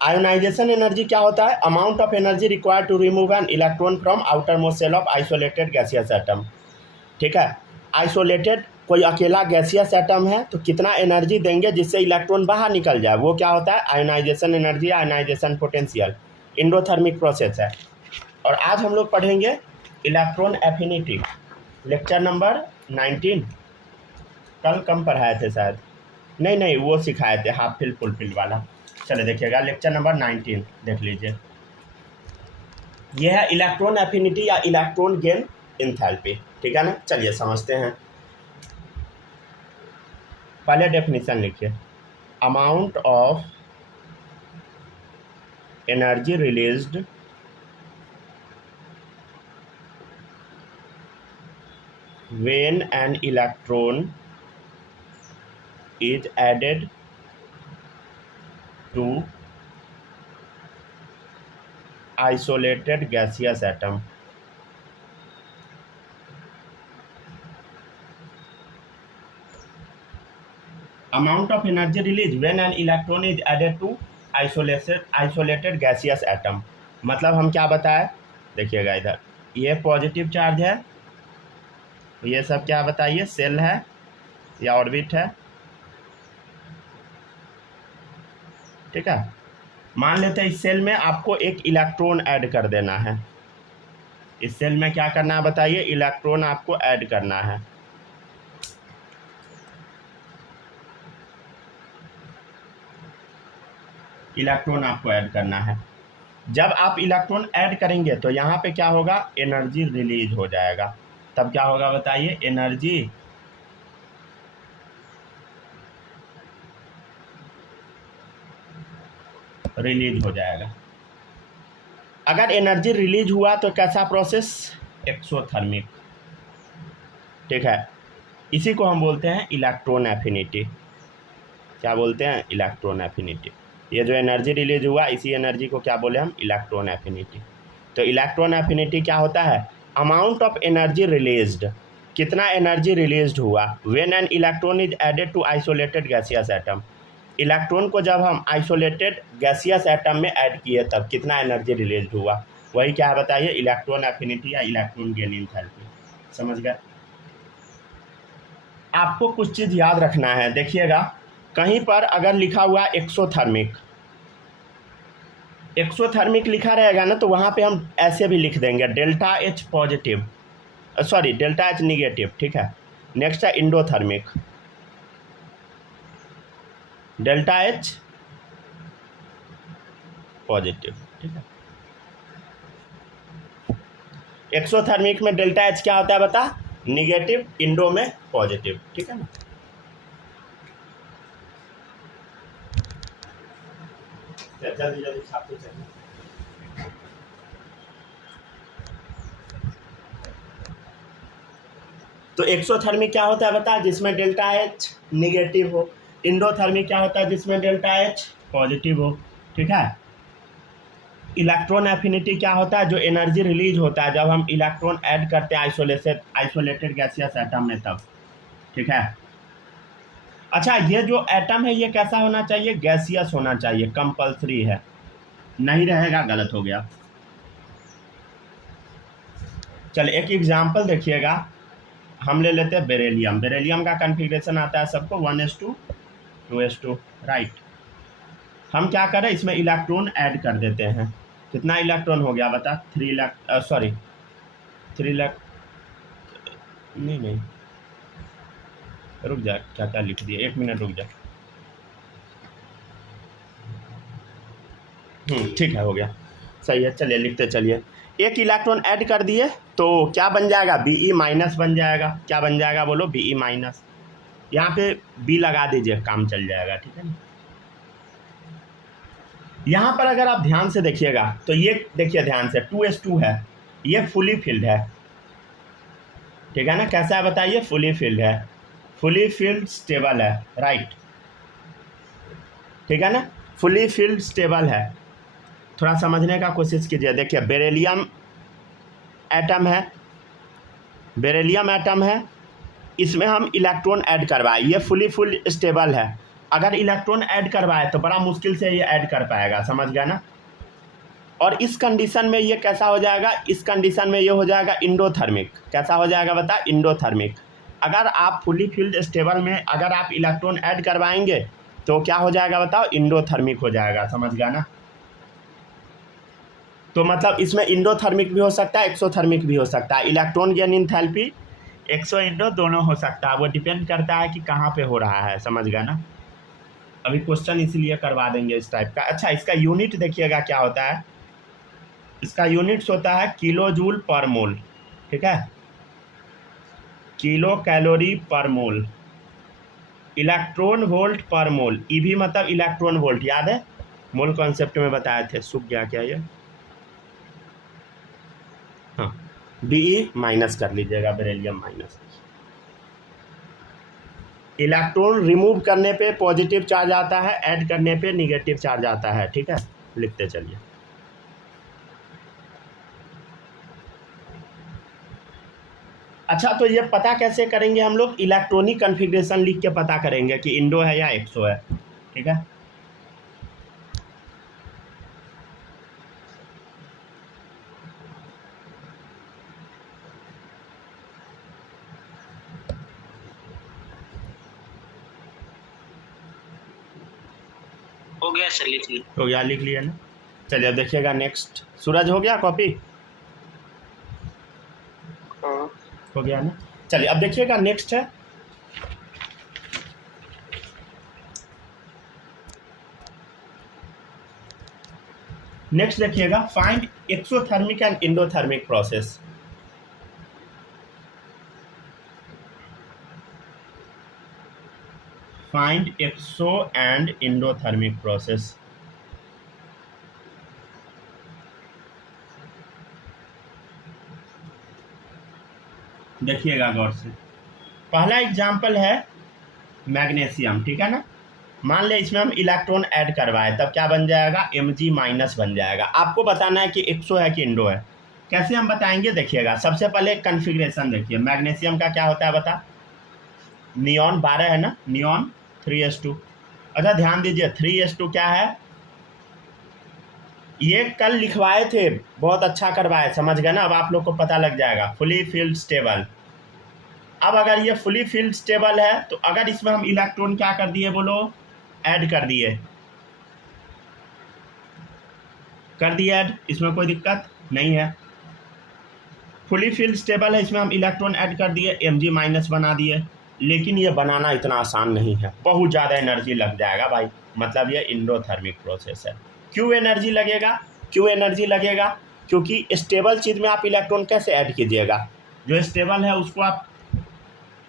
Ionisation energy क्या होता है? Amount of energy required to remove an electron from outermost shell of isolated gaseous atom. ठीक है, isolated कोई अकेला गैसियस एटम है तो कितना एनर्जी देंगे जिससे इलेक्ट्रॉन बाहर निकल जाए, वो क्या होता है? Ionisation energy, ionisation potential, endothermic process है। और आज हम लोग पढ़ेंगे इलेक्ट्रॉन एफिनिटी, लेक्चर नंबर 19। कल कम पढ़ाए थे शायद, नहीं वो सिखाए थे हाफ फिल फुल फिल वाला। चले देखिएगा लेक्चर नंबर 19 देख लीजिए। यह है इलेक्ट्रॉन एफिनिटी या इलेक्ट्रॉन गेन एंथैल्पी। ठीक है ना, चलिए समझते हैं। पहले डेफिनेशन लिखिए, amount of energy released when an electron is added to isolated gaseous atom। amount of energy released when an electron is added to isolated gaseous atom। मतलब हम क्या बताए, देखिएगा इधर ये पॉजिटिव चार्ज है, ये सब क्या बताइए, सेल है या ऑर्बिट है। ठीक है, मान लेते हैं इस सेल में आपको एक इलेक्ट्रॉन ऐड कर देना है। इस सेल में क्या करना है बताइए, इलेक्ट्रॉन आपको ऐड करना है। इलेक्ट्रॉन आपको ऐड करना है। जब आप इलेक्ट्रॉन ऐड करेंगे तो यहाँ पे क्या होगा, एनर्जी रिलीज हो जाएगा। तब क्या होगा बताइए, एनर्जी रिलीज हो जाएगा। अगर एनर्जी रिलीज हुआ तो कैसा प्रोसेस, एक्सोथर्मिक। ठीक है, इसी को हम बोलते हैं इलेक्ट्रॉन एफिनिटी। क्या बोलते हैं, इलेक्ट्रॉन एफिनिटी। ये जो एनर्जी रिलीज हुआ इसी एनर्जी को क्या बोले हम, इलेक्ट्रॉन एफिनिटी। तो इलेक्ट्रॉन एफिनिटी क्या होता है, अमाउंट ऑफ एनर्जी रिलीज्ड, कितना एनर्जी रिलीज्ड हुआ when an electron is added to isolated gaseous atom. Electron को जब हम आइसोलेटेड गैसियस एटम में ऐड किए तब कितना एनर्जी रिलीज्ड हुआ, वही क्या बताइए, इलेक्ट्रॉन एफिनिटी या इलेक्ट्रॉन गेन एंथैल्पी। समझ गए? आपको कुछ चीज़ याद रखना है, देखिएगा कहीं पर अगर लिखा हुआ एक्सोथर्मिक, एक्सोथर्मिक लिखा रहेगा ना तो वहाँ पे हम ऐसे भी लिख देंगे delta H positive, sorry delta H negative. ठीक है, नेक्स्ट है इंडोथर्मिक, डेल्टा एच पॉजिटिव। ठीक है, एक्सोथर्मिक में डेल्टा एच क्या होता है बता, निगेटिव, इंडो में पॉजिटिव। ठीक है ना, जल्दी जल्दी छापते चलिए। तो एक्सोथर्मिक क्या होता है बता, जिसमें डेल्टा एच निगेटिव हो। इंडोथर्मिक क्या होता है, जिसमें डेल्टा एच पॉजिटिव हो। ठीक है, इलेक्ट्रॉन एफिनिटी क्या होता है, जो एनर्जी रिलीज होता है जब हम इलेक्ट्रॉन ऐड करते हैं आइसोलेटेड गैसियस एटम में तब। ठीक है, अच्छा ये जो एटम है ये कैसा होना चाहिए, गैसियस होना चाहिए, कंपल्सरी है, नहीं रहेगा गलत हो गया। चलिए एक एग्जांपल देखिएगा, हम ले लेते हैं बेरिलियम। बेरिलियम का कॉन्फ़िगरेशन आता है सबको 1s2 2s2, राइट। हम क्या करें, इसमें इलेक्ट्रॉन ऐड कर देते हैं। कितना इलेक्ट्रॉन हो गया बता, 3 लाख, सॉरी 3 लाख नहीं रुक जा, क्या लिख दिया, 1 मिनट रुक जा। ठीक है, हो गया, सही है। चलिए लिखते चलिए, एक इलेक्ट्रॉन ऐड कर दिए तो क्या बन जाएगा, Be माइनस बन जाएगा। क्या बन जाएगा बोलो, Be माइनस। यहाँ पे B लगा दीजिए, काम चल जाएगा। ठीक है ना, यहाँ पर अगर आप ध्यान से देखिएगा तो ये देखिए ध्यान से 2s2 है, ये फुली फिल्ड है। ठीक है ना, कैसा है बताइए, फुली फिल्ड है, फुली फिल्ड स्टेबल है, राइट। ठीक है ना, फुली फिल्ड स्टेबल है। थोड़ा समझने का कोशिश कीजिए। देखिए बेरिलियम एटम है, बेरिलियम एटम है, इसमें हम इलेक्ट्रॉन ऐड करवाए, ये फुल स्टेबल है। अगर इलेक्ट्रॉन ऐड करवाए तो बड़ा मुश्किल से ये ऐड कर पाएगा, समझ गया ना। और इस कंडीशन में ये कैसा हो जाएगा, इस कंडीशन में ये हो जाएगा इंडोथर्मिक। कैसा हो जाएगा बता, इंडोथर्मिक। अगर आप फुली फिल्ड स्टेबल में अगर आप इलेक्ट्रॉन ऐड करवाएंगे तो क्या हो जाएगा बताओ, इंडोथर्मिक हो जाएगा, समझ गया ना। तो मतलब इसमें इंडोथर्मिक भी हो सकता है, एक्सोथर्मिक भी हो सकता है। इलेक्ट्रॉन गेन इंथैल्पी एक्सो इंडो दोनों हो सकता है, वो डिपेंड करता है कि कहाँ पे हो रहा है, समझ गया ना। अभी क्वेश्चन इसीलिए करवा देंगे इस टाइप का। अच्छा, इसका यूनिट देखिएगा क्या होता है, इसका यूनिट्स होता है किलो जूल पर मोल, ठीक है, किलो कैलोरी पर मोल। इलेक्ट्रॉन वोल्ट पर मोल, ईवी मतलब इलेक्ट्रॉन वोल्ट, याद है मोल कॉन्सेप्ट में बताए थे, सूख गया क्या ये, हाँ, बीई माइनस कर लीजिएगा, बेरिलियम माइनस। इलेक्ट्रॉन रिमूव करने पे पॉजिटिव चार्ज आता है, ऐड करने पे निगेटिव चार्ज आता है, ठीक है, लिखते चलिए। अच्छा, तो ये पता कैसे करेंगे हम लोग, इलेक्ट्रॉनिक कॉन्फ़िगरेशन लिख के पता करेंगे कि इंडो है या एक्सो है, ठीक है। हो गया सर, लिख लिया। हो गया, लिख लिया ना। चलिए अब देखिएगा नेक्स्ट। सूरज हो गया कॉपी, हो गया ना। चलिए अब देखिएगा नेक्स्ट है, नेक्स्ट देखिएगा, find exothermic and endothermic process. Find exo and endothermic process. देखिएगा गौर से, पहला एग्जाम्पल है मैग्नीशियम, ठीक है ना। मान ले इसमें हम इलेक्ट्रॉन ऐड करवाए, तब क्या बन जाएगा, Mg माइनस बन जाएगा। आपको बताना है कि एक्सो है कि इंडो है। कैसे हम बताएंगे, देखिएगा सबसे पहले कन्फिग्रेशन देखिए। मैग्नीशियम का क्या होता है बता, नियॉन 12 है ना, नियॉन 3s2। अच्छा ध्यान दीजिए, 3s2 क्या है, ये कल लिखवाए थे, बहुत अच्छा करवाए, समझ गए ना। अब आप लोग को पता लग जाएगा, फुली फिल्ड स्टेबल। अब अगर ये फुली फिल्ड स्टेबल है तो अगर इसमें हम इलेक्ट्रॉन क्या कर दिए बोलो, ऐड कर दिए, ऐड, इसमें कोई दिक्कत नहीं है। फुली फिल्ड स्टेबल है, इसमें हम इलेक्ट्रॉन ऐड कर दिए, Mg माइनस बना दिए। लेकिन ये बनाना इतना आसान नहीं है, बहुत ज़्यादा एनर्जी लग जाएगा भाई, मतलब ये इंडोथर्मिक प्रोसेस है। क्यों एनर्जी लगेगा, क्यों एनर्जी लगेगा, क्योंकि स्टेबल चीज़ में आप इलेक्ट्रॉन कैसे ऐड कीजिएगा, जो स्टेबल है उसको आप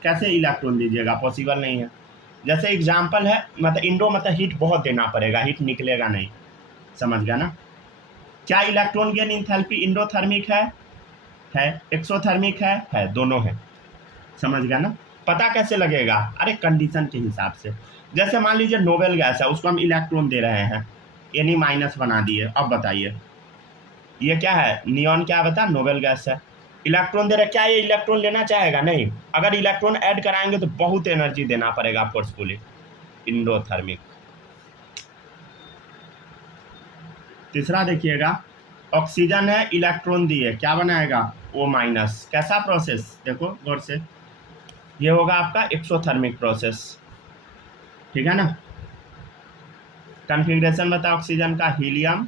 कैसे इलेक्ट्रॉन दीजिएगा, पॉसिबल नहीं है। जैसे एग्जाम्पल है, मतलब इंडो मतलब हीट बहुत देना पड़ेगा, हीट निकलेगा नहीं, समझ गया ना। क्या इलेक्ट्रॉन गेन इंथैल्पी इंडोथर्मिक है, एक्सोथर्मिक है, दोनों है, समझ गया ना। पता कैसे लगेगा, अरे कंडीशन के हिसाब से। जैसे मान लीजिए नोबेल गैस है, उसको हम इलेक्ट्रॉन दे रहे हैं, Na माइनस बना दिए। अब बताइए ये क्या है, नियॉन क्या बता, नोबेल गैस है, इलेक्ट्रॉन दे रहे, क्या ये इलेक्ट्रॉन लेना चाहेगा, नहीं। अगर इलेक्ट्रॉन ऐड कराएंगे तो बहुत एनर्जी देना पड़ेगा फोर्सफुली, इंडोथर्मिक। तीसरा देखिएगा, ऑक्सीजन है, इलेक्ट्रॉन दिए, क्या बनाएगा, O माइनस। कैसा प्रोसेस, देखो गौर से, ये होगा आपका एक्सोथर्मिक प्रोसेस, ठीक है ना। कॉन्फ़िगरेशन बता ऑक्सीजन का, हीलियम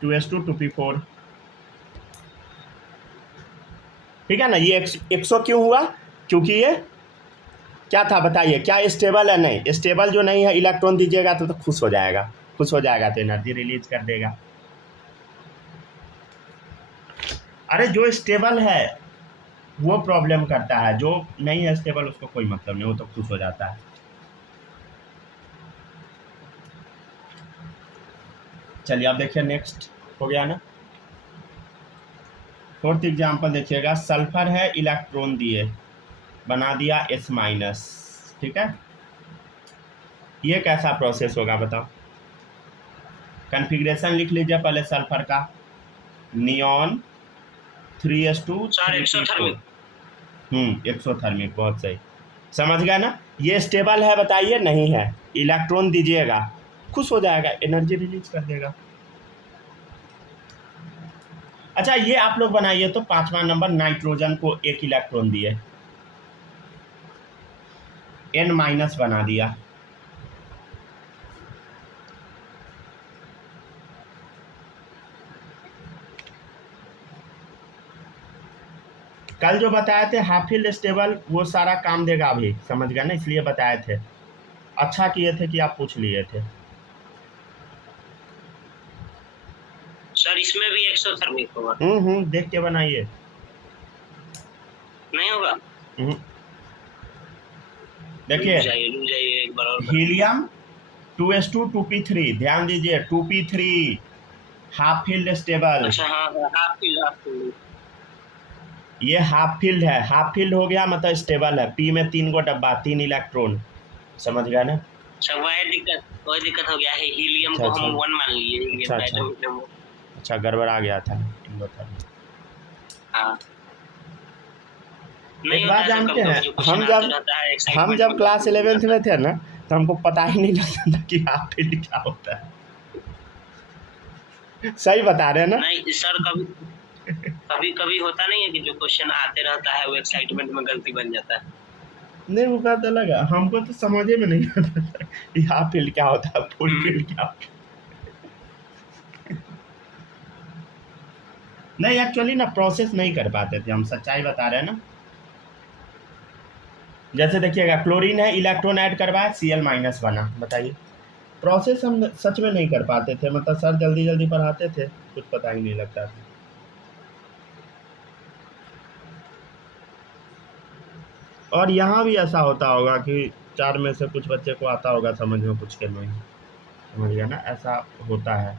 2s2 2p4, ठीक है ना। ये एक्सो क्यों हुआ, क्योंकि ये क्या था बताइए, क्या स्टेबल है, नहीं स्टेबल जो नहीं है, इलेक्ट्रॉन दीजिएगा तो खुश हो जाएगा, खुश हो जाएगा तो एनर्जी रिलीज कर देगा। अरे जो स्टेबल है वो प्रॉब्लम करता है, जो नहीं है स्टेबल उसको कोई मतलब नहीं, वो तो खुश हो जाता है। चलिए अब देखिए नेक्स्ट, हो गया ना। फोर्थ एग्जाम्पल देखिएगा, सल्फर है, इलेक्ट्रॉन दिए, बना दिया S माइनस, ठीक है। ये कैसा प्रोसेस होगा बताओ, कॉन्फ़िगरेशन लिख लीजिए पहले सल्फर का, नियॉन 3s2 3p4, एक्सोथर्मिक, बहुत सही। समझ गए ना। ये स्टेबल है बताइए, नहीं है, इलेक्ट्रॉन दीजिएगा खुश हो जाएगा, एनर्जी रिलीज कर देगा। अच्छा ये आप लोग बनाइए तो 5वां नंबर, नाइट्रोजन को 1 इलेक्ट्रॉन दिए, N- बना दिया। कल जो बताए थे हाफ फील्ड स्टेबल, वो सारा काम देगा अभी, समझ गए ना, इसलिए बताए थे। अच्छा किए थे कि आप पूछ लिए थे। सर इसमें भी एक्सोथर्मिक होगा? देख के बनाइए। नहीं होगा? देखिए रुक जाइए एक बार और। हीलियम 2s2 2p3, ध्यान दीजिए 2p3 हाफ फील्ड स्टेबल। अच्छा हाँ, हाफ फील्ड। ये हाफ फील्ड है, हाफ फील्ड हो गया मतलब स्टेबल है। पी में 3 गो डब्बा, 3 इलेक्ट्रॉन, समझ गया ना। अच्छा वही दिक्कत हो गया है, हीलियम को हम 1 मान लिए। अच्छा गड़बड़ा गया था। हाँ एक बात जानते हैं, हम जब क्लास 11th में थे ना, तो हमको पता ही नहीं लगता था कि हाफ फील्ड क्या होता है। सही बता रहे हैं ना। नहीं सर, कभी होता नहीं है कि जो क्वेश्चन आते रहता है वो एक्साइटमेंट में गलती बन जाता है। नहीं वो बात अलग है, हमको तो समझे में नहीं आता था कि हाफ फील्ड क्या होता है, फुल फील्ड क्या होता है। नहीं एक्चुअली ना प्रोसेस नहीं कर पाते थे हम, सच्चाई बता रहे हैं ना। जैसे देखिएगा क्लोरीन है, इलेक्ट्रॉन ऐड करवाए, Cl- बना, बताइए प्रोसेस हम सच में नहीं कर पाते थे, मतलब सर जल्दी जल्दी पढ़ाते थे, कुछ पता ही नहीं लगता था। और यहाँ भी ऐसा होता होगा कि 4 में से कुछ बच्चे को आता होगा समझ में, कुछ के नहीं, समझ गया ना, ऐसा होता है।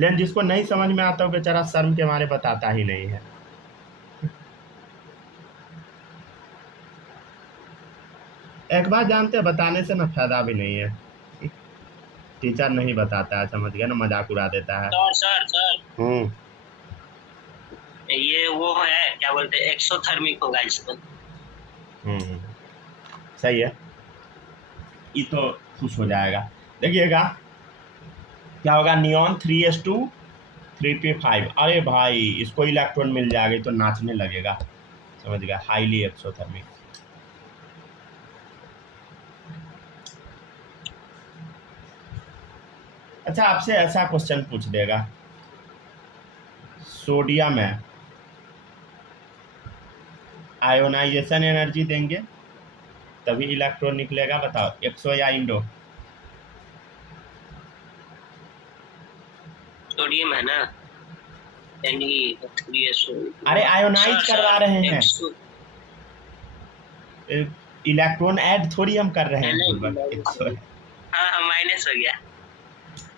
लेकिन जिसको नहीं समझ में आता हो बेचारा शर्म के मारे बताता ही नहीं है। एक बात जानते हैं, बताने से ना फायदा भी नहीं है, टीचर नहीं बताता है, समझ गया ना, मजाक उड़ा देता है। सर ये वो है क्या बोलते हैं, एक्सोथर्मिक होगा इसमें। सही है, ये तो खुश हो जाएगा। देखिएगा क्या होगा, नियॉन 3s2 3p5, अरे भाई इसको इलेक्ट्रॉन मिल जाएगा तो नाचने लगेगा, समझ गया, हाईली एक्सोथर्मिक। अच्छा आपसे ऐसा क्वेश्चन पूछ देगा, सोडियम है, आयोनाइजेशन एनर्जी देंगे तभी इलेक्ट्रॉन निकलेगा, बताओ एक्सो या इंडो? सोडियम है ना, अरे आयोनाइज करवा रहे हैं, इलेक्ट्रॉन ऐड थोड़ी हम कर रहे हैं। हाँ माइनस हो गया।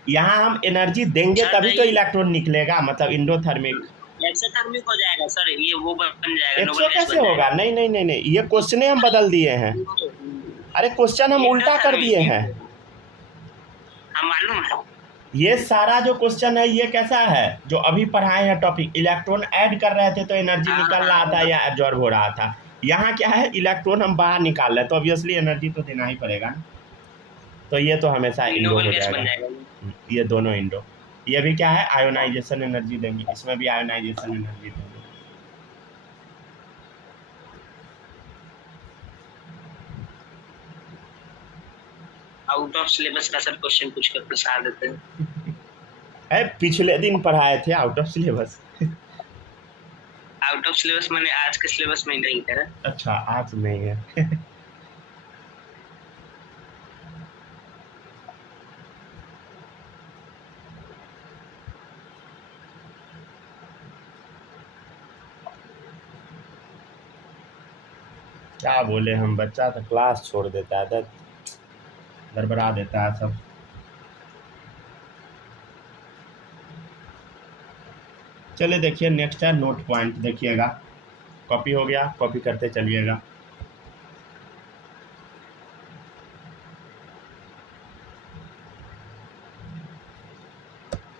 यहाँ हम एनर्जी देंगे तभी तो इलेक्ट्रॉन निकलेगा, मतलब इंडोथर्मिक। एक्सोथर्मिक हो जाएगा सर, ये वो बन जाएगा। एक्सो कैसे होगा? नहीं नहीं नहीं नहीं, ये क्वेश्चन हम बदल दिए हैं। अरे क्वेश्चन हम उल्टा कर दिए हैं। हम मालूम है, ये सारा जो क्वेश्चन है ये कैसा है, जो अभी पढ़ाए हैं टॉपिक, इलेक्ट्रॉन ऐड कर रहे थे तो एनर्जी निकल रहा था या एब्जॉर्ब हो रहा था। यहाँ क्या है, इलेक्ट्रॉन हम बाहर निकाल रहे हैं तो ऑब्वियसली एनर्जी तो देना ही पड़ेगा ना, तो ये तो हमेशा इंडो हो जाएगा। ये दोनों इंडो। ये भी क्या है, आयोनाइजेशन एनर्जी देंगे, इसमें भी आयोनाइजेशन एनर्जी देंगे। आउट ऑफ सिलेबस का सर क्वेश्चन पूछ कर फंसा देते हैं। पिछले दिन पढ़ाए थे out of syllabus. Out of syllabus मैंने आज के सिलेबस में नहीं है। अच्छा आज नहीं है। क्या बोले हम, बच्चा तो क्लास छोड़ देता है, गड़बड़ा देता है सब। चलिए देखिए नेक्स्ट है नोट पॉइंट, देखिएगा कॉपी हो गया, कॉपी करते चलिएगा।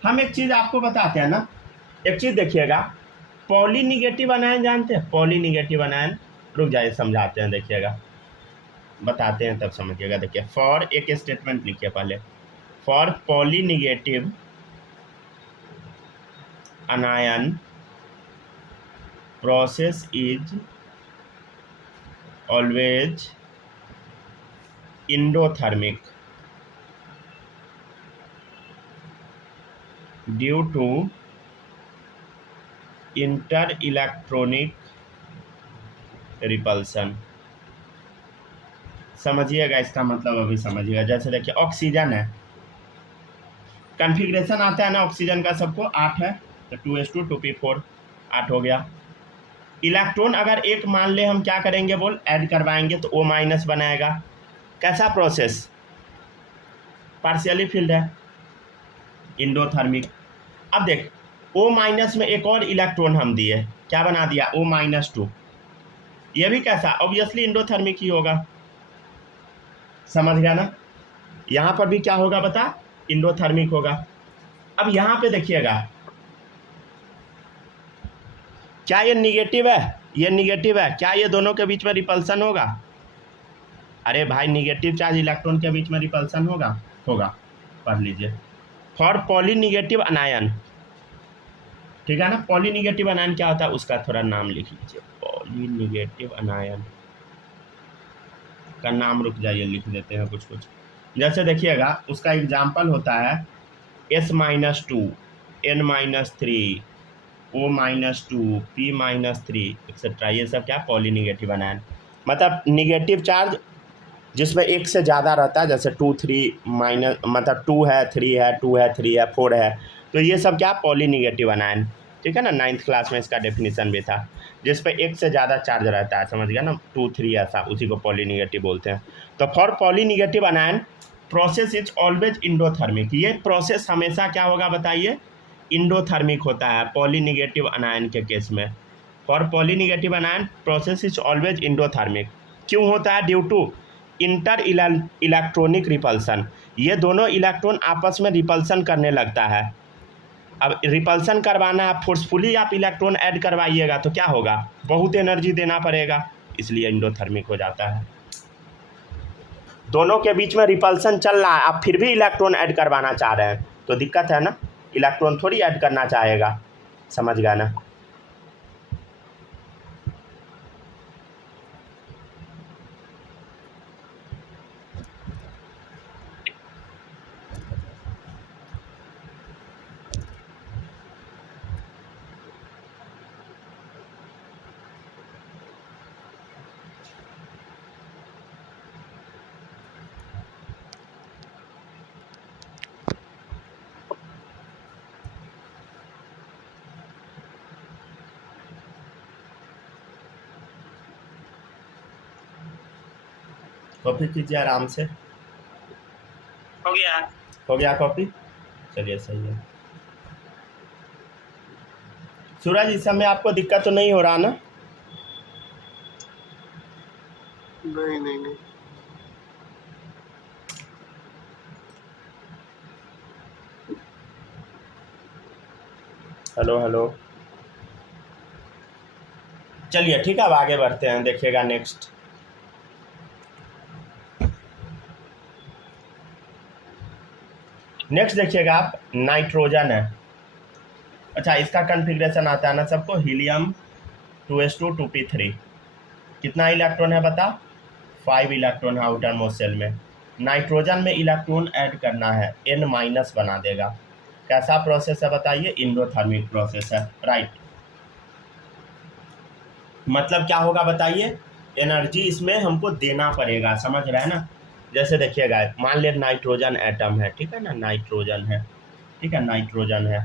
हम एक चीज़ आपको बताते हैं ना, एक चीज़ देखिएगा, पॉली निगेटिव आयन जानते हैं, पॉली निगेटिव आयन, रुक जाइए समझाते हैं, देखिएगा बताते हैं तब समझिएगा। देखिए फॉर एक स्टेटमेंट लिखिए पहले, for पॉलीनिगेटिव anion process is always endothermic due to interelectronic repulsion। समझिएगा इसका मतलब अभी समझिएगा। जैसे देखिए ऑक्सीजन है, कॉन्फ़िगरेशन आता है ना ऑक्सीजन का, सबको 8 है तो 2s2 2p4 8 हो गया। इलेक्ट्रॉन अगर एक मान ले हम क्या करेंगे बोल, ऐड करवाएंगे तो O माइनस बनाएगा। कैसा प्रोसेस, पार्शियली फिल्ड है, इंडोथर्मिक। अब देख O माइनस में एक और इलेक्ट्रॉन हम दिए, क्या बना दिया O-2, ये भी कैसा, ऑब्वियसली इंडोथर्मिक ही होगा। समझ गया ना, यहाँ पर भी क्या होगा बता, इंडोथर्मिक होगा। अब यहाँ पे देखिएगा, क्या ये निगेटिव है, ये निगेटिव है, क्या ये दोनों के बीच में रिपल्सन होगा? अरे भाई निगेटिव चार्ज इलेक्ट्रॉन के बीच में रिपल्सन होगा, होगा। पढ़ लीजिए, फॉर पॉलीनिगेटिव अनायन, ठीक है ना। पॉलीनिगेटिव अनायन क्या होता है उसका थोड़ा नाम लिख लीजिए, पॉलीनिगेटिव अनायन का नाम, रुक जाइए लिख देते हैं कुछ कुछ। जैसे देखिएगा उसका एग्जाम्पल होता है S-2 N-3 O-2 P-3 etcetera, ये सब क्या पॉलीनिगेटिव अनायन। मतलब निगेटिव चार्ज जिसमें एक से ज़्यादा रहता है, जैसे 2 3 माइनस, मतलब 2 है 3 है 2 है 3 है 4 है, तो ये सब क्या पॉलीनिगेटिव अनायन, ठीक है ना। 9th क्लास में इसका डेफिनेशन भी था, जिस पे एक से ज़्यादा चार्ज रहता है, समझ गया ना, 2 3 ऐसा, उसी को पॉलीनिगेटिव बोलते हैं। तो for polynegative anion process is always endothermic, ये प्रोसेस हमेशा क्या होगा बताइए, इंडोथर्मिक होता है पॉलीनिगेटिव अनायन के केस में। For polynegative anion process is always endothermic, क्यों होता है, due to inter electronic repulsion, ये दोनों इलेक्ट्रॉन आपस में रिपल्सन करने लगता है। अब रिपल्सन करवाना है, फोर्सफुली आप इलेक्ट्रॉन ऐड करवाइएगा तो क्या होगा, बहुत एनर्जी देना पड़ेगा, इसलिए इंडोथर्मिक हो जाता है। दोनों के बीच में रिपल्सन चल रहा है, आप फिर भी इलेक्ट्रॉन ऐड करवाना चाह रहे हैं तो दिक्कत है ना, इलेक्ट्रॉन थोड़ी ऐड करना चाहेगा, समझ गया ना। कॉपी कीजिए आराम से, हो गया। हो गया कॉपी, चलिए सही है। सूरज इस समय आपको दिक्कत तो नहीं हो रहा ना? नहीं नहीं नहीं। हेलो हेलो, चलिए ठीक है, अब आगे बढ़ते हैं, देखिएगा नेक्स्ट। नेक्स्ट देखिएगा आप, नाइट्रोजन है। अच्छा इसका कॉन्फ़िगरेशन आता है ना सबको, हीलियम 2s2 2p3, कितना इलेक्ट्रॉन है बता, 5 इलेक्ट्रॉन है आउटर मोस्ट सेल में। नाइट्रोजन में इलेक्ट्रॉन ऐड करना है, N- बना देगा। कैसा प्रोसेस है बताइए, इंडोथर्मिक प्रोसेस है, राइट। मतलब क्या होगा बताइए, एनर्जी इसमें हमको देना पड़ेगा, समझ रहे हैं ना। जैसे देखिएगा मान ले नाइट्रोजन एटम है, ठीक है ना, नाइट्रोजन है, ठीक है, नाइट्रोजन है,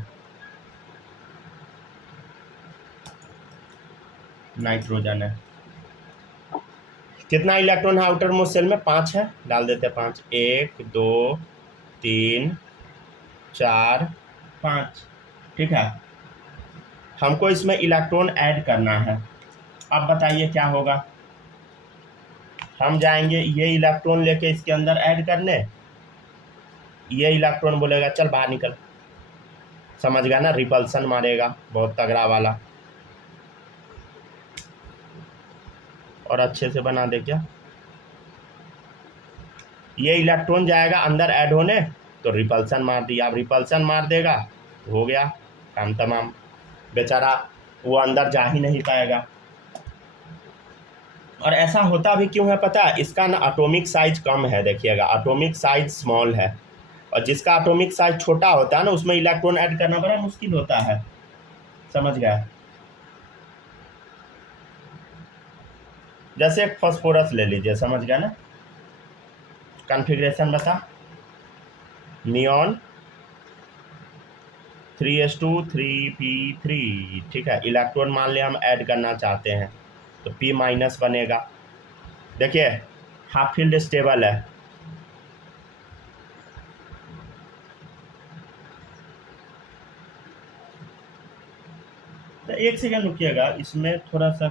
नाइट्रोजन है, कितना इलेक्ट्रॉन है आउटर मोस्ट सेल में, 5 है, डाल देते हैं 5, 1 2 3 4 5, ठीक है। हमको इसमें इलेक्ट्रॉन ऐड करना है, अब बताइए क्या होगा, हम जाएंगे ये इलेक्ट्रॉन लेके इसके अंदर ऐड करने, ये इलेक्ट्रॉन बोलेगा चल बाहर निकल, समझ गया ना, रिपल्सन मारेगा बहुत तगड़ा वाला। और अच्छे से बना दे क्या, ये इलेक्ट्रॉन जाएगा अंदर ऐड होने, तो रिपल्सन मार दिया। अब रिपल्सन मार देगा तो हो गया काम तमाम, बेचारा वो अंदर जा ही नहीं पाएगा। और ऐसा होता भी क्यों है पता है? इसका ना एटॉमिक साइज कम है, देखिएगा एटॉमिक साइज स्मॉल है, और जिसका एटॉमिक साइज छोटा होता है ना उसमें इलेक्ट्रॉन ऐड करना बड़ा मुश्किल होता है, समझ गया? जैसे एक फास्फोरस ले लीजिए, समझ गया ना? कॉन्फ़िगरेशन बता, नियॉन 3s2 3p3, ठीक है। इलेक्ट्रॉन मान लिया हम ऐड करना चाहते हैं तो p माइनस बनेगा। देखिए हाफ फील्ड स्टेबल है, तो एक सेकेंड रुकिएगा, इसमें थोड़ा सा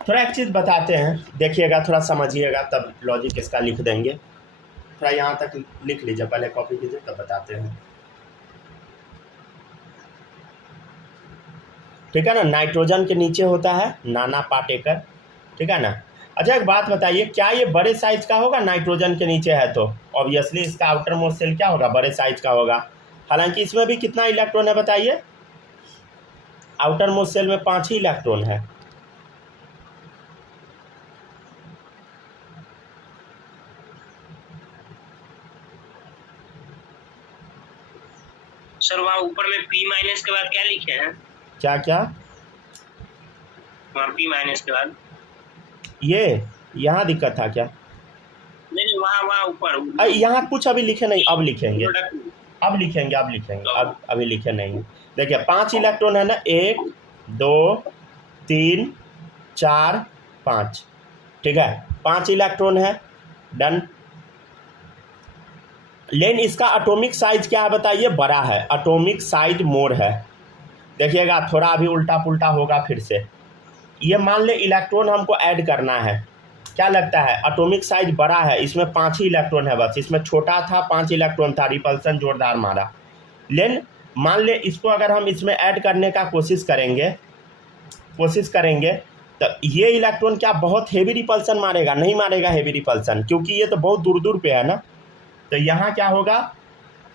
थोड़ा एक चीज़ बताते हैं, देखिएगा थोड़ा समझिएगा, तब लॉजिक इसका लिख देंगे। थोड़ा यहाँ तक लिख लीजिए, पहले कॉपी कीजिए तब बताते हैं, ठीक है ना? नाइट्रोजन के नीचे होता है नाना पार्टिकल, ठीक है ना? अच्छा एक बात बताइए, क्या ये बड़े साइज का होगा? नाइट्रोजन के नीचे है तो ऑब्वियसली इसका आउटर मोस्ट सेल क्या होगा? बड़े साइज का होगा। हालांकि इसमें भी कितना इलेक्ट्रॉन है बताइए? आउटर मोस्ट सेल में 5 ही इलेक्ट्रॉन है। सर वहाँ ऊपर में P माइनस के बाद क्या लिखे हैं? क्या क्या? वहाँ P माइनस के बाद ये यहाँ दिक्कत था क्या? नहीं, वहाँ ऊपर यहाँ कुछ अभी लिखे नहीं, अब लिखेंगे, अब लिखेंगे, अभी लिखे नहीं। देखिए 5 इलेक्ट्रॉन है ना, 1 2 3 4 5, ठीक है, 5 इलेक्ट्रॉन है, डन। लेकिन इसका एटॉमिक साइज क्या है बताइए? बड़ा है, एटॉमिक साइज मोर है। देखिएगा थोड़ा अभी उल्टा पुल्टा होगा फिर से। ये मान ले इलेक्ट्रॉन हमको ऐड करना है, क्या लगता है? एटॉमिक साइज बड़ा है, इसमें 5 ही इलेक्ट्रॉन है बस, इसमें छोटा था 5 इलेक्ट्रॉन था, रिपल्सन जोरदार मारा। लेकिन मान ले इसको अगर हम इसमें ऐड करने का कोशिश करेंगे तो ये इलेक्ट्रॉन क्या बहुत हेवी रिपल्सन मारेगा? नहीं मारेगा हेवी रिपल्सन, क्योंकि ये तो बहुत दूर दूर पे है ना। तो यहाँ क्या होगा?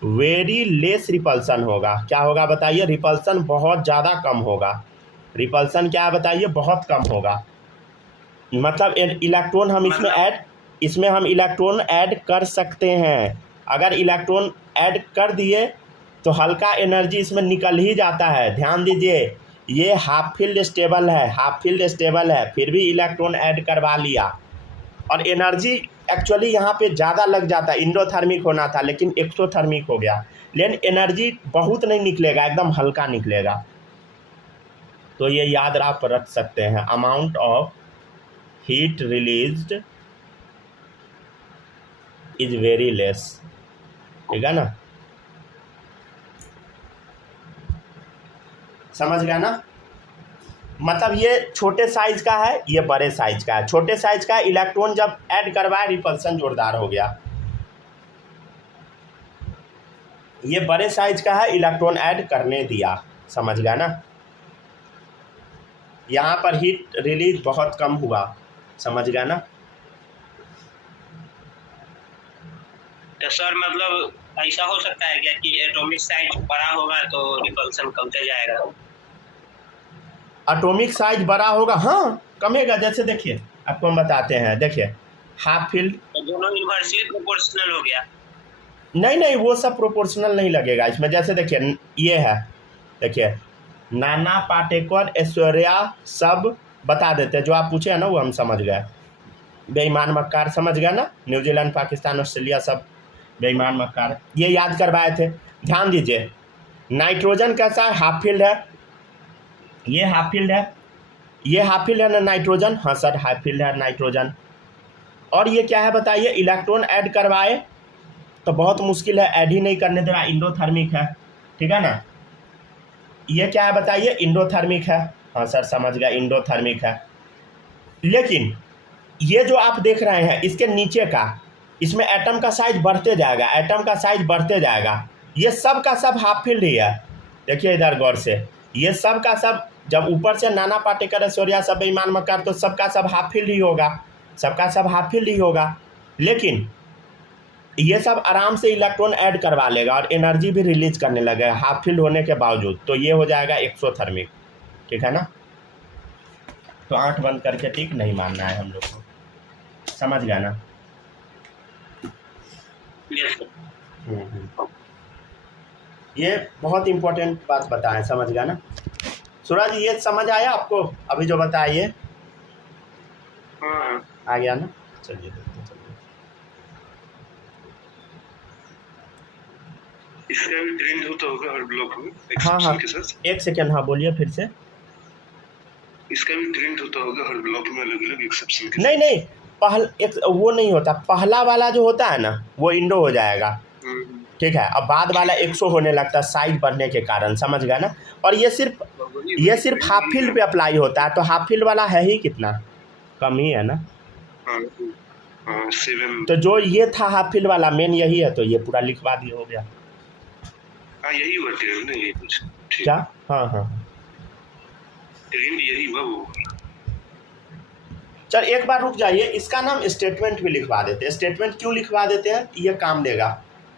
वेरी लेस रिपल्सन होगा। क्या होगा बताइए? रिपल्सन बहुत ज़्यादा कम होगा। रिपल्सन क्या है बताइए? बहुत कम होगा। मतलब इलेक्ट्रॉन हम इसमें हम इलेक्ट्रॉन ऐड कर सकते हैं। अगर इलेक्ट्रॉन ऐड कर दिए तो हल्का एनर्जी इसमें निकल ही जाता है। ध्यान दीजिए, ये हाफ फील्ड स्टेबल है, फिर भी इलेक्ट्रॉन ऐड करवा लिया और एनर्जी एक्चुअली यहाँ पे ज़्यादा लग जाता है। इंडोथर्मिक होना था लेकिन एक्सोथर्मिक हो गया, लेकिन एनर्जी बहुत नहीं निकलेगा, एकदम हल्का निकलेगा। तो ये याद आप रख सकते हैं, amount of heat released is very less, ठीक है ना? समझ गया ना? मतलब ये छोटे साइज का है, ये बड़े साइज का है। छोटे साइज का इलेक्ट्रॉन जब ऐड करवाया रिपल्सन जोरदार हो गया। ये बड़े साइज का है, इलेक्ट्रॉन ऐड करने दिया, समझ गया ना? यहाँ पर हीट रिलीज बहुत कम हुआ, समझ गया ना? तो सर मतलब ऐसा हो सकता है क्या कि एटॉमिक साइज बड़ा होगा तो रिपल्सन कमते जाएगा? एटॉमिक साइज बड़ा होगा, हाँ कमेगा। जैसे देखिए आपको हम बताते हैं, देखिए हाफ फील्ड तो दोनों इन्वर्सली प्रोपोर्शनल हो गया। नहीं वो सब प्रोपोर्शनल नहीं लगेगा इसमें। जैसे देखिए ये है, देखिए नाना पार्टिकल ऐश्वर्या सब बता देते हैं, जो आप पूछे हैं ना वो हम समझ गए। बेईमान मक्कार समझ गए ना? न्यूजीलैंड पाकिस्तान ऑस्ट्रेलिया सब बेईमान मक्कार, ये याद करवाए थे। ध्यान दीजिए, नाइट्रोजन कैसा है? हाफ फील्ड है, ये हाफ फील्ड है ना नाइट्रोजन? हाँ सर हाफ फील्ड है नाइट्रोजन। और ये क्या है बताइए? इलेक्ट्रॉन ऐड करवाए तो बहुत मुश्किल है, ऐड ही नहीं करने दे रहा, इंडोथर्मिक है, ठीक है ना? ये क्या है बताइए? इंडोथर्मिक है। हाँ सर समझ गया, इंडोथर्मिक है। लेकिन ये जो आप देख रहे हैं इसके नीचे का, इसमें एटम का साइज बढ़ते जाएगा, ये सब का सब हाफ फील्ड ही है। देखिए इधर गौर से, ये सब का सब जब ऊपर से नाना पाटेकर ऐश्वर्या सब बेईमान मकार, तो सबका सब हाफ फील्ड ही होगा, सबका सब हाफ फील्ड ही होगा। लेकिन ये सब आराम से इलेक्ट्रॉन ऐड करवा लेगा और एनर्जी भी रिलीज करने लगेगा हाफ फील्ड होने के बावजूद, तो ये हो जाएगा एक्सोथर्मिक। ठीक है ना। तो आंख बंद करके ठीक नहीं मानना है हम लोग को, समझ गया ना। ये बहुत इंपॉर्टेंट बात बताएं, समझ गया ना। सूरज ये समझ आया आपको अभी जो बताइए? आ गया ना। चलिए इसका भी ट्रेंड होता होगा हर ब्लॉक में हाँ के साथ। एक सेकेंड, हाँ बोलिए फिर से। इसका भी ट्रेंड होता होगा हर ब्लॉक में अलग अलग एक्सेप्शन के नहीं नहीं, एक वो नहीं होता, पहला वाला जो होता है ना वो इंडो हो जाएगा। ठीक है, अब बाद वाला 100 होने लगता है साइज बढ़ने के कारण, समझ गया ना। और ये सिर्फ हाफ फील्ड पे अप्लाई होता है, तो हाफ फील्ड वाला है ही कितना, कम ही है ना। 7। तो जो ये था हाफ फील्ड वाला मेन यही है, तो ये पूरा लिखवा दिया, हो गया। यही हुआ ट्रेंड ना, यही कुछ क्या? हाँ ट्रेंड यही हुआ वो। चल एक बार रुक जाइए, इसका नाम स्टेटमेंट भी लिखवा देते हैं। स्टेटमेंट क्यों लिखवा देते हैं? ये काम देगा,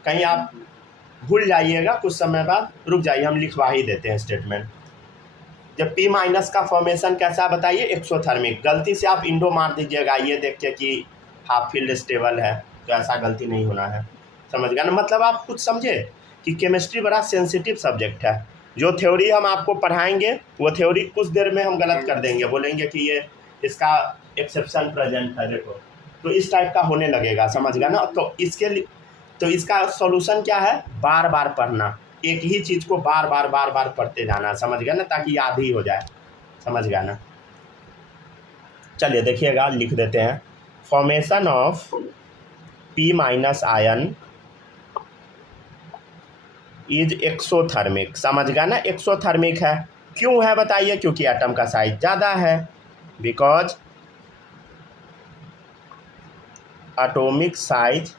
कहीं आप भूल जाइएगा कुछ समय बाद, रुक जाइए हम लिखवा ही देते हैं स्टेटमेंट। जब P माइनस का फॉर्मेशन कैसा बताइए? एक्सोथर्मिक। गलती से आप इंडो मार दीजिएगा ये देख के कि हाफ फील्ड स्टेबल है, तो ऐसा गलती नहीं होना है, समझ गया ना। मतलब आप कुछ समझे कि केमिस्ट्री बड़ा सेंसिटिव सब्जेक्ट है। जो थ्योरी हम आपको पढ़ाएंगे वो थ्योरी कुछ देर में हम गलत कर देंगे, बोलेंगे कि ये इसका एक्सेप्शन प्रेजेंट है, देखो तो इस टाइप का होने लगेगा, समझ गया ना। तो इसका सॉल्यूशन क्या है? बार बार पढ़ना, एक ही चीज़ को बार बार पढ़ते जाना, समझ गया ना, ताकि याद ही हो जाए, समझ गया ना। चलिए देखिएगा, लिख देते हैं formation of P minus ion is exothermic, समझ गया ना। एक्सोथर्मिक है, क्यों है बताइए? क्योंकि एटम का साइज ज़्यादा है, because atomic size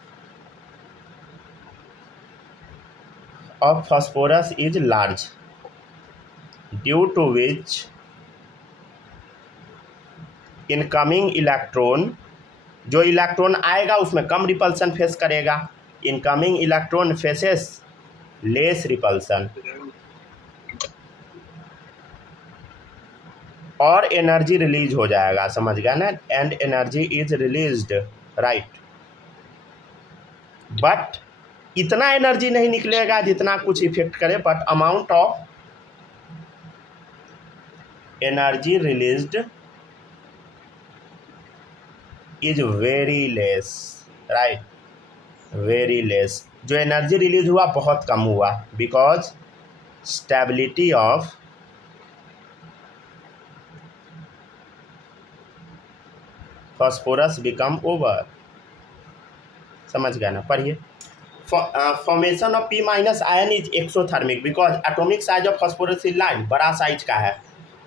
of phosphorus is large, due to which incoming electron, जो इलेक्ट्रॉन आएगा उसमें कम रिपल्सन फेस करेगा, incoming electron faces less repulsion, और एनर्जी रिलीज हो जाएगा, समझ गया ना। And energy is released, right. But इतना एनर्जी नहीं निकलेगा जितना कुछ इफेक्ट करे, but amount of energy released is very less, right, very less. जो एनर्जी रिलीज हुआ बहुत कम हुआ, because stability of phosphorus become over, समझ गया ना। पढ़िए, formation of P minus ion is exothermic because atomic size of phosphorus is large, बड़ा size का है,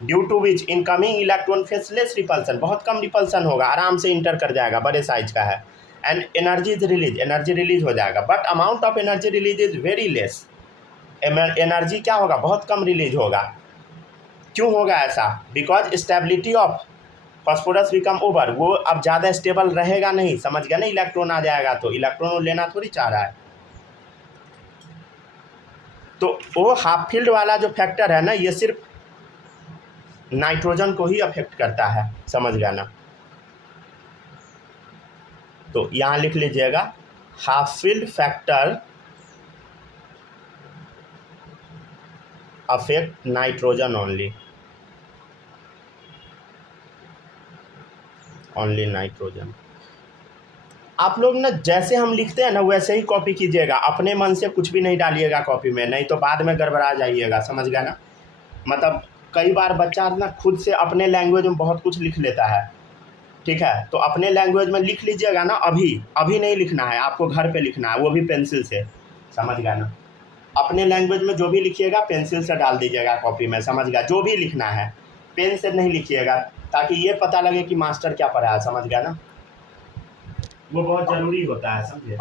due to which incoming electron face less repulsion, बहुत कम रिपल्सन होगा, आराम से इंटर कर जाएगा, बड़े साइज का है। And energy is release, energy release हो जाएगा, but amount of energy release is very less, energy क्या होगा? बहुत कम रिलीज होगा। क्यों होगा ऐसा? Because stability of phosphorus become over, वो अब ज़्यादा स्टेबल रहेगा नहीं, समझ गया ना। इलेक्ट्रॉन आ जाएगा तो इलेक्ट्रॉन लेना थोड़ी चाह रहा है, तो वो हाफ फील्ड वाला जो फैक्टर है ना, ये सिर्फ नाइट्रोजन को ही अफेक्ट करता है, समझ गया ना। तो यहाँ लिख लीजिएगा half field factor affect nitrogen only, only nitrogen. आप लोग ना जैसे हम लिखते हैं ना वैसे ही कॉपी कीजिएगा, अपने मन से कुछ भी नहीं डालिएगा कॉपी में, नहीं तो बाद में गड़बड़ा जाइएगा, समझ गया ना। मतलब कई बार बच्चा ना खुद से अपने लैंग्वेज में बहुत कुछ लिख लेता है, ठीक है, तो अपने लैंग्वेज में लिख लीजिएगा ना। अभी नहीं लिखना है, आपको घर पे लिखना है, वो भी पेंसिल से, समझ गया ना। अपने लैंग्वेज में जो भी लिखिएगा पेंसिल से डाल दीजिएगा कॉपी में, समझ गया। जो भी लिखना है पेन से नहीं लिखिएगा, ताकि ये पता लगे कि मास्टर क्या पढ़ा है, समझ गया ना। वो बहुत ज़रूरी होता है, समझे।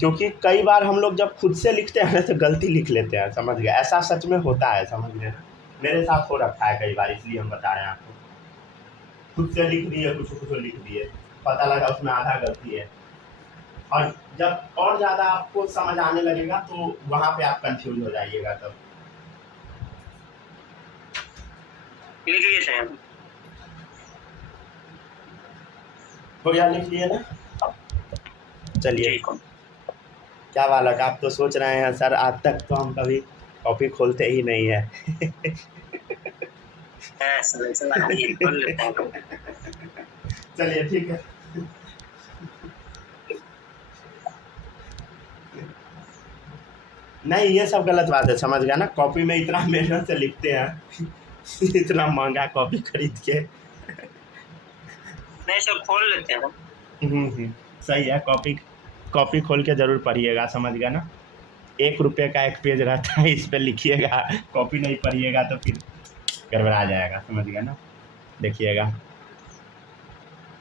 क्योंकि कई बार हम लोग जब खुद से लिखते हैं तो गलती लिख लेते हैं, समझ गए, ऐसा सच में होता है, समझ गए, मेरे साथ हो रखा है कई बार, इसलिए हम बता रहे हैं आपको। खुद से लिख दिए, कुछ लिख दिए, पता लगा उसमें आधा गलती है, और जब और ज़्यादा आपको समझ आने लगेगा तो वहाँ पे आप कंफ्यूज हो जाइएगा। तब लिख लिए सर? हो गया, लिख लिए ना? चलिए, ठीक हो। क्या बालक, आप तो सोच रहे हैं सर आज तक तो हम कभी कॉपी खोलते ही नहीं है। खोल लेते हैं। चलिए ठीक है। नहीं, ये सब गलत बात है, समझ गया ना? कॉपी में इतना मेहनत से लिखते हैं इतना महंगा कॉपी खरीद के। नहीं सर, खोल लेते हैं। सही है, कॉपी खोल के ज़रूर पढ़िएगा, समझ गया ना? 1 रुपये का 1 पेज रहता है, इस पर लिखिएगा, कॉपी नहीं पढ़िएगा तो फिर गड़बड़ा जाएगा, समझ गया ना? देखिएगा,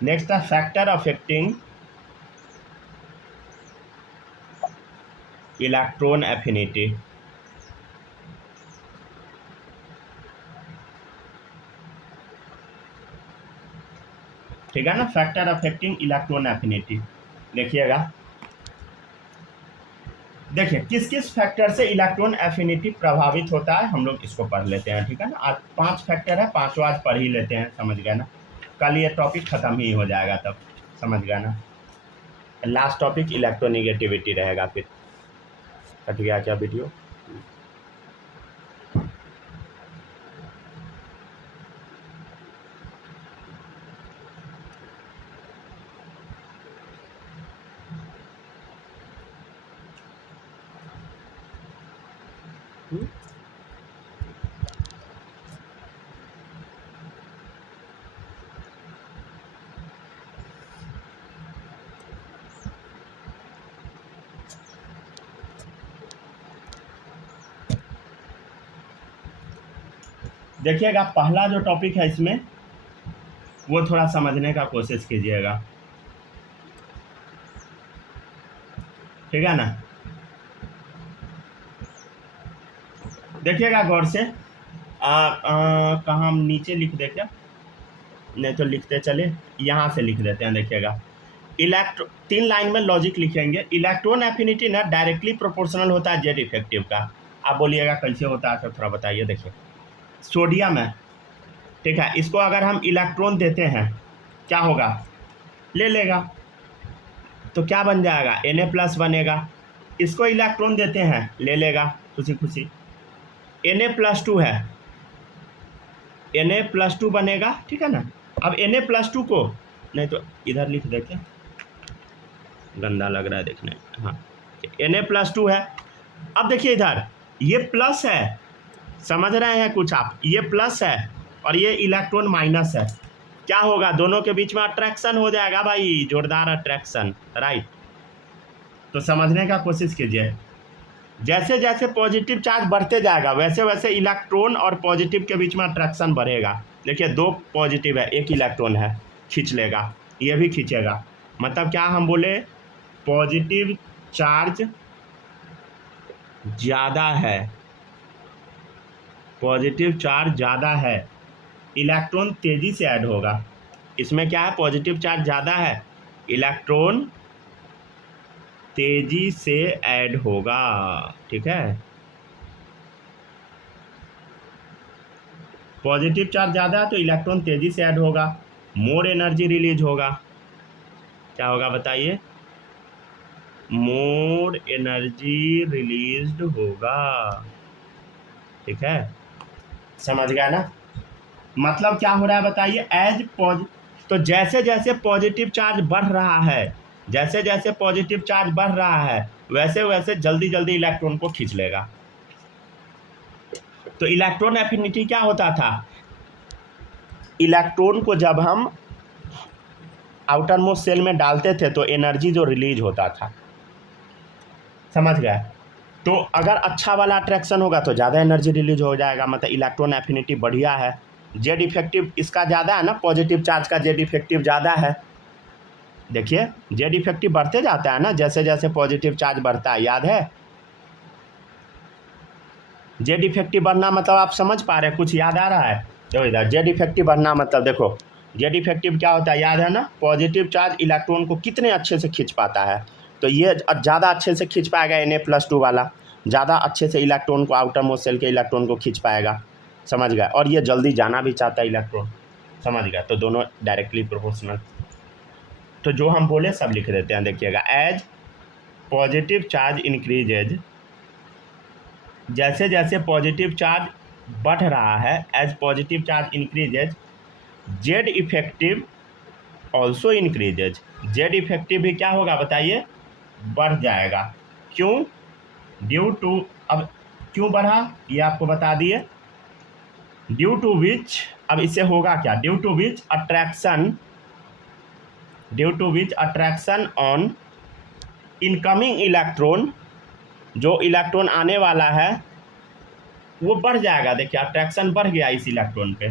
नेक्स्ट है फैक्टर अफेक्टिंग इलेक्ट्रॉन एफिनिटी। ठीक है ना? फैक्टर अफेक्टिंग इलेक्ट्रॉन एफिनिटी, देखिएगा, देखिए किस किस फैक्टर से इलेक्ट्रॉन एफिनिटी प्रभावित होता है, हम लोग इसको पढ़ लेते हैं। ठीक है ना? आज 5 फैक्टर है, 5 आज पढ़ ही लेते हैं, समझ गया ना? कल ये टॉपिक ख़त्म ही हो जाएगा, तब समझ गया ना? लास्ट टॉपिक इलेक्ट्रोनिगेटिविटी रहेगा, फिर कट गया क्या वीडियो? देखिएगा, पहला जो टॉपिक है इसमें वो थोड़ा समझने का कोशिश कीजिएगा, ठीक है ना? देखिएगा गौर से, कहाँ हम नीचे लिख दे क्या? नहीं तो लिखते चले, यहाँ से लिख देते हैं। देखिएगा, 3 लाइन में लॉजिक लिखेंगे। इलेक्ट्रॉन एफिनिटी ना डायरेक्टली प्रोपोर्शनल होता है जेड इफेक्टिव का। आप बोलिएगा कैसे होता है, तो थोड़ा बताइए। देखिए, सोडियम है, ठीक है, इसको अगर हम इलेक्ट्रॉन देते हैं क्या होगा? ले लेगा, तो क्या बन जाएगा? Na+ बनेगा। इसको इलेक्ट्रॉन देते हैं, ले लेगा खुशी खुशी। Na+2 है, Na+2 बनेगा, ठीक है ना? अब Na+2 को, नहीं तो इधर लिख देते, गंदा लग रहा है देखने। हाँ, Na+2 है। अब देखिए इधर ये प्लस है, समझ रहे हैं कुछ आप? ये प्लस है और ये इलेक्ट्रॉन माइनस है। क्या होगा? दोनों के बीच में अट्रैक्शन हो जाएगा भाई, जोरदार अट्रैक्शन, राइट? तो समझने का कोशिश कीजिए। जैसे जैसे पॉजिटिव चार्ज बढ़ते जाएगा वैसे वैसे इलेक्ट्रॉन और पॉजिटिव के बीच में अट्रैक्शन बढ़ेगा। देखिए, 2 पॉजिटिव है, 1 इलेक्ट्रॉन है, खींच लेगा, ये भी खींचेगा। मतलब क्या हम बोले? पॉजिटिव चार्ज ज़्यादा है, पॉजिटिव चार्ज ज़्यादा है, इलेक्ट्रॉन तेज़ी से ऐड होगा। इसमें क्या है? पॉजिटिव चार्ज ज़्यादा है, इलेक्ट्रॉन तेज़ी से ऐड होगा, ठीक है? पॉजिटिव चार्ज ज़्यादा है तो इलेक्ट्रॉन तेज़ी से ऐड होगा, मोर एनर्जी रिलीज होगा। क्या होगा बताइए? मोर एनर्जी रिलीज्ड होगा, ठीक है? समझ गया ना? मतलब क्या हो रहा है बताइए? तो जैसे जैसे पॉजिटिव चार्ज बढ़ रहा है, जैसे जैसे पॉजिटिव चार्ज बढ़ रहा है वैसे वैसे जल्दी जल्दी इलेक्ट्रॉन को खींच लेगा। तो इलेक्ट्रॉन एफिनिटी क्या होता था? इलेक्ट्रॉन को जब हम आउटर मोस्ट सेल में डालते थे तो एनर्जी जो रिलीज होता था, समझ गए? तो अगर अच्छा वाला अट्रैक्शन होगा तो ज़्यादा एनर्जी रिलीज हो जाएगा, मतलब इलेक्ट्रॉन एफिनिटी बढ़िया है। जेड इफेक्टिव इसका ज़्यादा है ना, पॉजिटिव चार्ज का जेड इफेक्टिव ज़्यादा है, देखिए जेड इफेक्टिव बढ़ते जाता है ना जैसे जैसे पॉजिटिव चार्ज बढ़ता है, याद है। जेड इफेक्टिव बढ़ना मतलब आप समझ पा रहे हैं, कुछ याद आ रहा है? देखो इधर जेड इफेक्टिव बढ़ना मतलब देखो जेड इफेक्टिव क्या होता है, याद है ना। पॉजिटिव चार्ज इलेक्ट्रॉन को कितने अच्छे से खींच पाता है, तो ये ज़्यादा अच्छे से खींच पाएगा Na+2 वाला, ज़्यादा अच्छे से इलेक्ट्रॉन को आउटर मोस्ट सेल के इलेक्ट्रॉन को खींच पाएगा, समझ गए। और ये जल्दी जाना भी चाहता है इलेक्ट्रॉन, समझ गया। तो दोनों डायरेक्टली प्रोपोर्शनल। तो जो हम बोले सब लिख देते हैं, देखिएगा। एज पॉजिटिव चार्ज इंक्रीजेज, जैसे जैसे पॉजिटिव चार्ज बढ़ रहा है, as positive charge increases Z effective also increases. Z effective भी क्या होगा बताइए, बढ़ जाएगा। क्यों? ड्यू टू, अब क्यों बढ़ा ये आपको बता दिए। ड्यू टू विच, अब इससे होगा क्या, due to which attraction on incoming electron, जो इलेक्ट्रॉन आने वाला है वो बढ़ जाएगा। देखिए अट्रैक्शन बढ़ गया इस इलेक्ट्रॉन पे।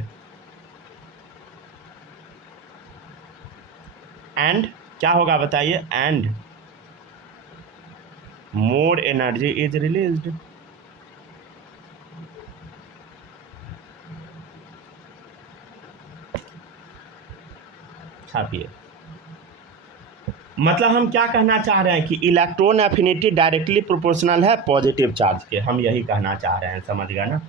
एंड क्या होगा बताइए, and more energy is released. छापिए। मतलब हम क्या कहना चाह रहे हैं कि इलेक्ट्रॉन एफिनिटी डायरेक्टली प्रोपोर्शनल है पॉजिटिव चार्ज के, हम यही कहना चाह रहे हैं, समझ गए ना।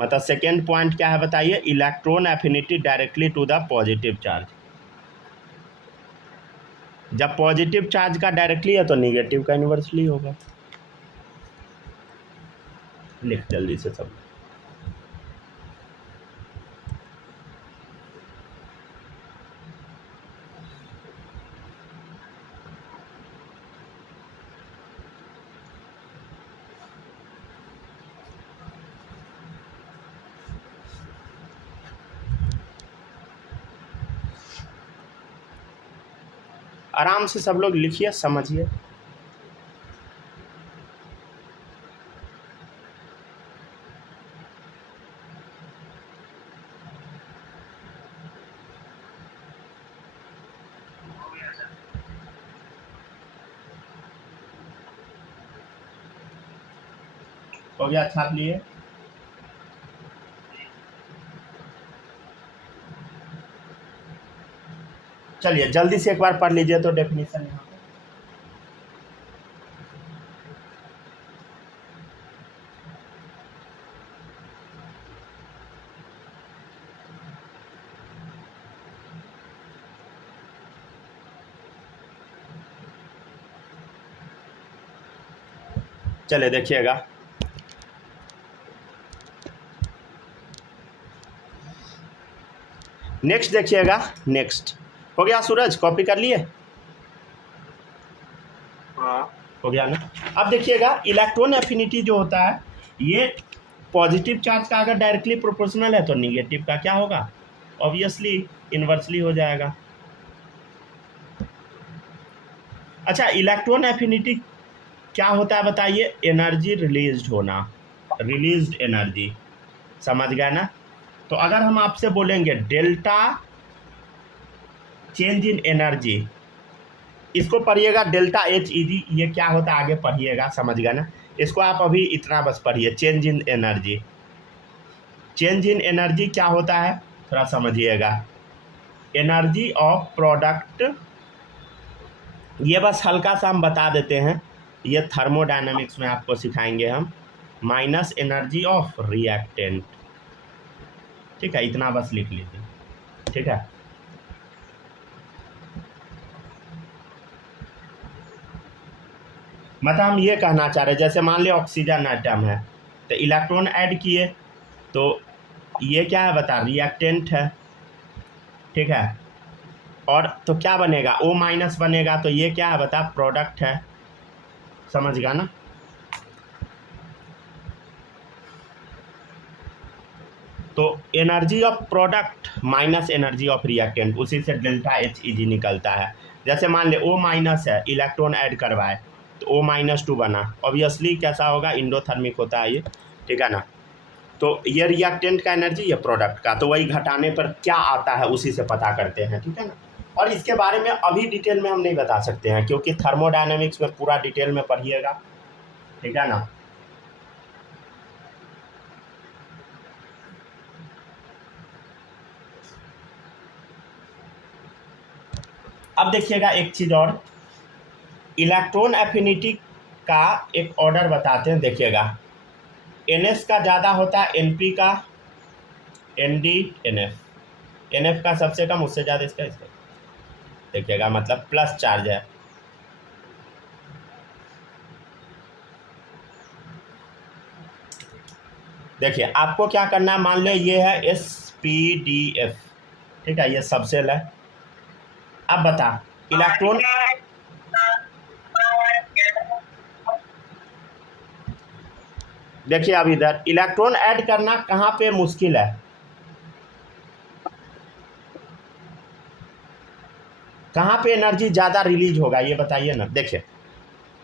मतलब सेकेंड पॉइंट क्या है बताइए, electron affinity directly to the positive charge. जब पॉजिटिव चार्ज का डायरेक्टली है तो निगेटिव का इन्वर्सली होगा। लिख जल्दी से सब। आराम से सब लोग लिखिए, समझिए। हो गया, छाप लिए। चलिए जल्दी से एक बार पढ़ लीजिए तो डेफिनेशन यहाँ पे। चलिए देखिएगा, नेक्स्ट देखिएगा। नेक्स्ट हो गया सूरज, कॉपी कर लिए? हाँ हो गया ना। अब देखिएगा इलेक्ट्रॉन एफिनिटी जो होता है ये पॉजिटिव चार्ज का अगर डायरेक्टली प्रोपोर्शनल है तो निगेटिव का क्या होगा, ऑब्वियसली इन्वर्सली हो जाएगा। अच्छा इलेक्ट्रॉन एफिनिटी क्या होता है बताइए, एनर्जी रिलीज्ड होना, रिलीज्ड एनर्जी, समझ गए ना। तो अगर हम आपसे बोलेंगे डेल्टा चेंज इन एनर्जी, इसको पढ़िएगा डेल्टा HEG, ये क्या होता है आगे पढ़िएगा, समझ गए ना। इसको आप अभी इतना बस पढ़िए, change in energy. Change in energy क्या होता है थोड़ा समझिएगा, एनर्जी ऑफ प्रोडक्ट, ये बस हल्का सा हम बता देते हैं, ये थर्मोडायनामिक्स में आपको सिखाएंगे हम, माइनस एनर्जी ऑफ रिएक्टेंट। ठीक है, इतना बस लिख लीजिए, ठीक है। मतलब हम ये कहना चाह रहे हैं, जैसे मान लिया ऑक्सीजन एटम है तो इलेक्ट्रॉन ऐड किए तो ये क्या है बता, रिएक्टेंट है, ठीक है। और तो क्या बनेगा, O- बनेगा, तो ये क्या है बता, प्रोडक्ट है, समझ गया ना। तो energy of product minus energy of reactant, उसी से डेल्टा HEG निकलता है। जैसे मान ले O- है, इलेक्ट्रॉन ऐड करवाए तो O-2 बना, ऑब्वियसली कैसा होगा, इंडोथर्मिक होता है ये, ठीक है ना। तो ये रिएक्टेंट का एनर्जी, ये प्रोडक्ट का, तो वही घटाने पर क्या आता है उसी से पता करते हैं, ठीक है ना। और इसके बारे में अभी डिटेल में हम नहीं बता सकते हैं, क्योंकि थर्मोडायनेमिक्स में पूरा डिटेल में पढ़िएगा, ठीक है ना। अब देखिएगा एक चीज़ और, इलेक्ट्रॉन एफिनिटी का एक ऑर्डर बताते हैं। देखिएगा NS का ज़्यादा होता है NP का, ND NF का सबसे कम, उससे ज़्यादा इसका। देखिएगा मतलब प्लस चार्ज है। देखिए आपको क्या करना है, मान लो ये है SPDF, ठीक है, ये सबसेल है। अब बता इलेक्ट्रॉन, देखिए अब इधर इलेक्ट्रॉन ऐड करना कहाँ पे मुश्किल है, कहाँ पे एनर्जी ज़्यादा रिलीज होगा ये बताइए ना। देखिए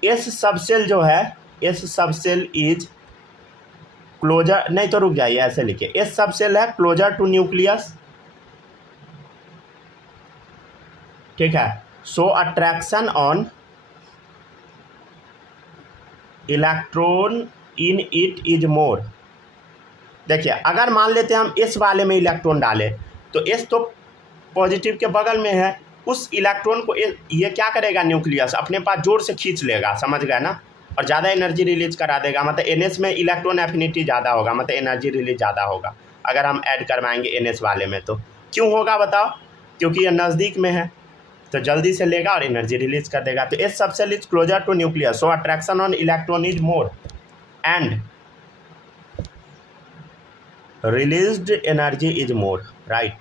एस सबसेल जो है, एस सबसेल इज क्लोजर, नहीं तो रुक जाइए, ऐसे लिखिए, एस सबसेल है क्लोजर टू न्यूक्लियस, ठीक है। So attraction on electron in it is more. देखिए अगर मान लेते हैं हम एस वाले में इलेक्ट्रॉन डालें, तो एस तो पॉजिटिव के बगल में है, उस इलेक्ट्रॉन को ये क्या करेगा, न्यूक्लियस अपने पास जोर से खींच लेगा, समझ गए ना, और ज़्यादा एनर्जी रिलीज करा देगा। मतलब NS में इलेक्ट्रॉन एफिनिटी ज़्यादा होगा, मतलब एनर्जी रिलीज ज़्यादा होगा अगर हम ऐड करवाएंगे NS वाले में। तो क्यों होगा बताओ, क्योंकि ये नज़दीक में है तो जल्दी से लेगा और एनर्जी रिलीज कर देगा। तो S subshell is closer to nucleus, so attraction on electron is more and released energy is more, right,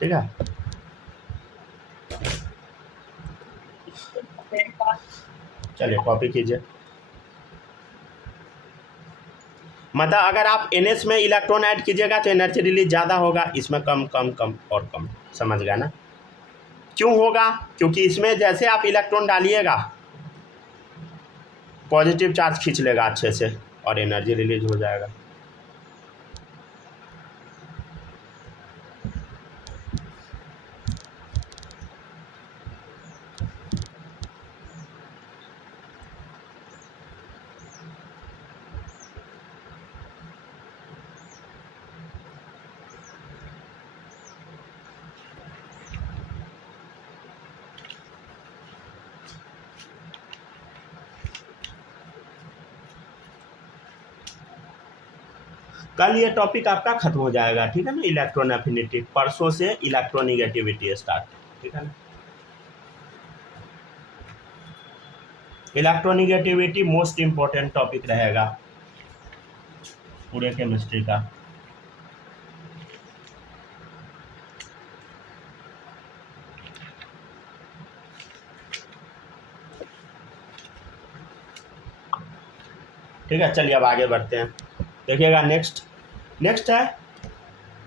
ठीक है। चलिए कॉपी कीजिए। मतलब अगर आप NS में इलेक्ट्रॉन ऐड कीजिएगा तो एनर्जी रिलीज ज़्यादा होगा, इसमें कम कम कम और कम, समझ गया ना। क्यों होगा, क्योंकि इसमें जैसे आप इलेक्ट्रॉन डालिएगा पॉजिटिव चार्ज खींच लेगा अच्छे से और एनर्जी रिलीज हो जाएगा। कल ये टॉपिक आपका खत्म हो जाएगा, ठीक है ना, इलेक्ट्रॉन एफिनिटी। परसों से इलेक्ट्रोनिगेटिविटी स्टार्ट, ठीक है ना। इलेक्ट्रोनिगेटिविटी मोस्ट इम्पोर्टेंट टॉपिक रहेगा पूरे केमिस्ट्री का। ठीक है, चलिए अब आगे बढ़ते हैं। देखिएगा नेक्स्ट है,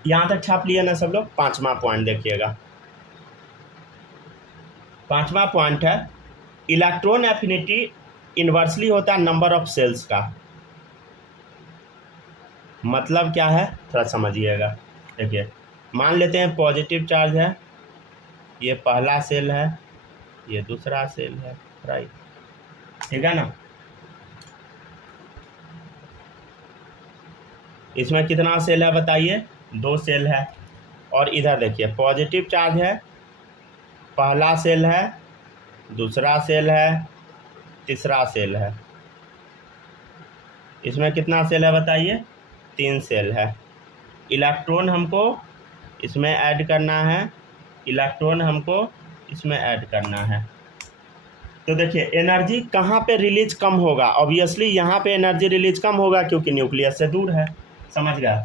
यहाँ तक छाप लिए ना सब लोग। 5वां पॉइंट देखिएगा, 5वां पॉइंट है इलेक्ट्रॉन एफिनिटी इन्वर्सली होता है नंबर ऑफ सेल्स का। मतलब क्या है थोड़ा समझिएगा। देखिए मान लेते हैं पॉजिटिव चार्ज है, ये पहला सेल है, ये दूसरा सेल है, राइट, ठीक है ना। इसमें कितना सेल है बताइए, 2 सेल है। और इधर देखिए पॉजिटिव चार्ज है, पहला सेल है, दूसरा सेल है, तीसरा सेल है। इसमें कितना सेल है बताइए, 3 सेल है। इलेक्ट्रॉन हमको इसमें ऐड करना है, इलेक्ट्रॉन हमको इसमें ऐड करना है। तो देखिए एनर्जी कहाँ पे रिलीज कम होगा, ऑब्वियसली यहाँ पे एनर्जी रिलीज कम होगा क्योंकि न्यूक्लियस से दूर है, समझ गया,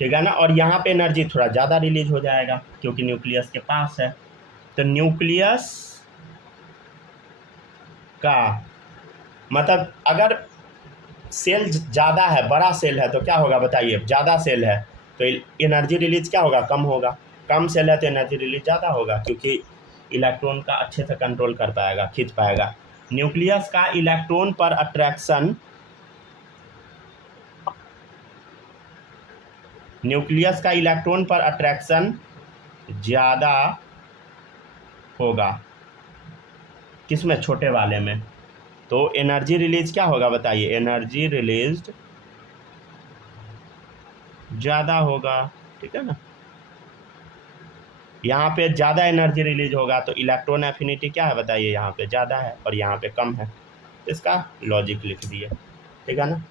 ठीक है ना। और यहाँ पे एनर्जी थोड़ा ज़्यादा रिलीज हो जाएगा क्योंकि न्यूक्लियस के पास है। तो न्यूक्लियस का मतलब अगर सेल ज़्यादा है, बड़ा सेल है, तो क्या होगा बताइए, ज़्यादा सेल है तो एनर्जी रिलीज क्या होगा, कम होगा। कम सेल है तो एनर्जी रिलीज ज़्यादा होगा क्योंकि इलेक्ट्रॉन का अच्छे से कंट्रोल कर पाएगा, खींच पाएगा। न्यूक्लियस का इलेक्ट्रॉन पर अट्रैक्शन न्यूक्लियस का इलेक्ट्रॉन पर अट्रैक्शन ज़्यादा होगा किसमें, छोटे वाले में, तो एनर्जी रिलीज क्या होगा बताइए, एनर्जी रिलीज्ड ज़्यादा होगा, ठीक है ना। यहाँ पे ज़्यादा एनर्जी रिलीज होगा तो इलेक्ट्रॉन एफिनिटी क्या है बताइए, यहाँ पे ज़्यादा है और यहाँ पे कम है, इसका लॉजिक लिख दिए, ठीक है ना।